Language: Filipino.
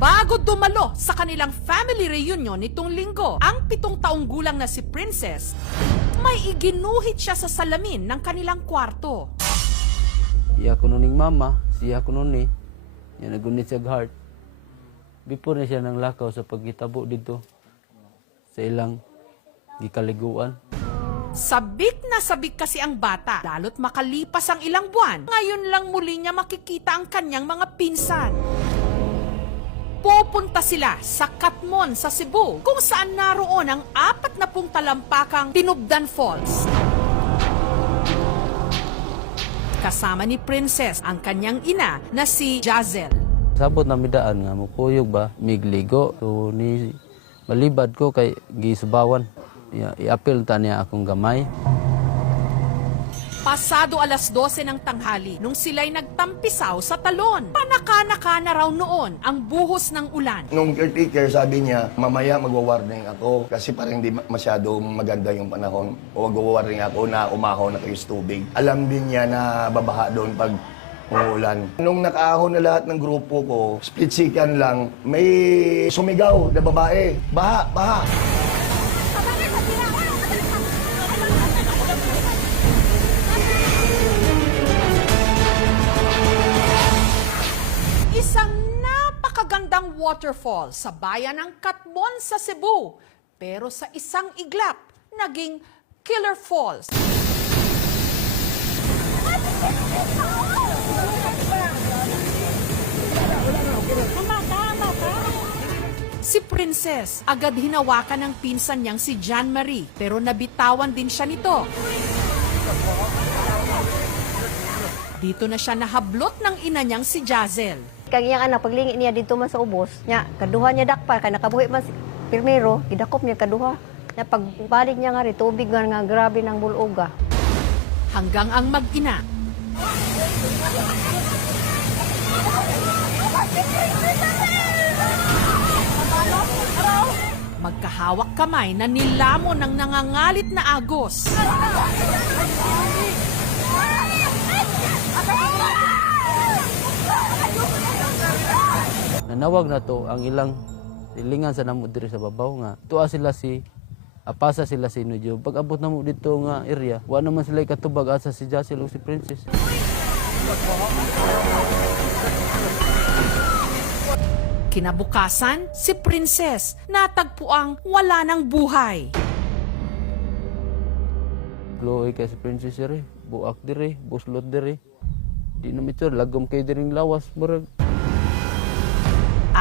Bago dumalo sa kanilang family reunion nitong linggo, ang 7 taong gulang na si Princess, may iginuhit siya sa salamin ng kanilang kwarto. Iya ko nuning mama, siya ko nuni. Yan nagunit siya heart. Before na siya nang lakaw sa pagkitabo dito sa ilang gikaliguan. Sabik na sabik kasi ang bata, lalo't makalipas ang ilang buwan. Ngayon lang muli niya makikita ang kanyang mga pinsan. Pupunta sila sa Katmon sa Cebu, kung saan naroon ang 40 talampakang Tinubdan Falls. Kasama ni Princess ang kanyang ina na si Jazel. Sabot na midaan nga mo kuyog ba, migligo. So ni malibad ko kay gisubawan. I-apil ta niya akong gamay. Pasado 12:00 ng tanghali nung sila'y nagtampisaw sa talon. Panaka-naka na raw noon ang buhos ng ulan. Nung caretaker, sabi niya, mamaya magwa-warning ako kasi parang hindi masyadong maganda yung panahon. O magwa-warning ako na umahon na kayo sa tubig. Alam din niya na babaha doon pag umuulan. Nung nakaahon na lahat ng grupo ko, split second lang, may sumigaw na babae. Baha, baha! Isang napakagandang waterfall sa bayan ng Katmon sa Cebu. Pero sa isang iglap, naging killer falls. Si Princess, agad hinawakan ng pinsan niyang si John Marie, pero nabitawan din siya nito. Dito na siya nahablot ng ina niyang si Jazel. Kag iyang anak, paglingi niya dito man sa ubos, nya, kaduha niya dakpar, kaya nakabuhi man si pirmero, idakop niya kaduha. Nya, pagbalik niya nga rin, tubig nga grabe ng buluga. Hanggang ang mag-ina. Magkahawak kamay na nilamon ng nangangalit na agos. Nanawag na to ang ilang silingan sa namo diri sa babaw nga. Tuwa sila si apasa sila si Nujo. Pag abot namo dito nga area, wa naman sila katubag asa si Jasil o si Princess. Kinabukasan, si Princess natagpuang wala ng buhay. Chloe kay si Princess diri, buak diri, buslot diri. Di na mitsur lagom kay diring lawas murag